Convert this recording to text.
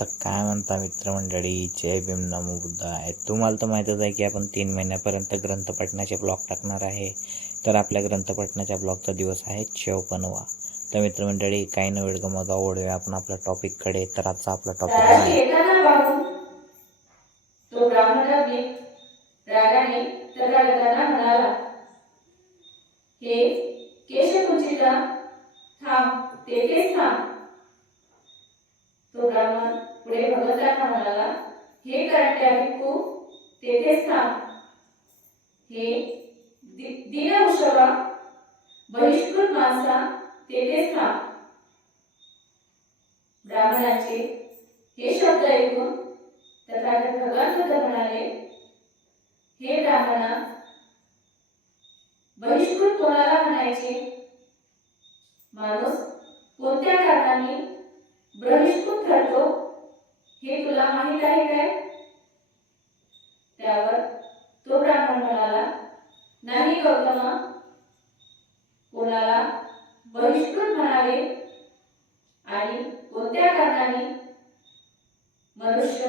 तर काय म्हणता मित्रमंडळी? जय भीम नमो बुद्ध आहे. तुम्हाला तर माहीतच आहे की आपण तीन महिन्यापर्यंत ग्रंथ पठणाचे ब्लॉग टाकणार आहे. तर आपल्या ग्रंथ पठणाच्या ब्लॉगचा दिवस आहे चौपनवा. तर मित्रमंडळी काही न वेळ गमवता ओढूया आपण आपल्या टॉपिककडे तर आजचा आपला टॉपिक आहे पुढे भगवंतांना म्हणाला हे कराटे आहे खूप तेथेच थांब. हे दि- दीन उशवा बहिष्कृत माणसा तेथेच थांब. ब्राह्मणाचे हे शब्द ऐकून तथागत भगवान बुद्ध म्हणाले हे ब्राह्मणा बहिष्कृत कोणाला म्हणायचे? माणूस कोणत्या कारणाने बहिष्कृत माहीत आहे? काय त्यावर. तो ब्राह्मण म्हणाला नाही गौतमा कोणाला बहिष्कृत म्हणावे? आणि कोणत्या कारणाने मनुष्य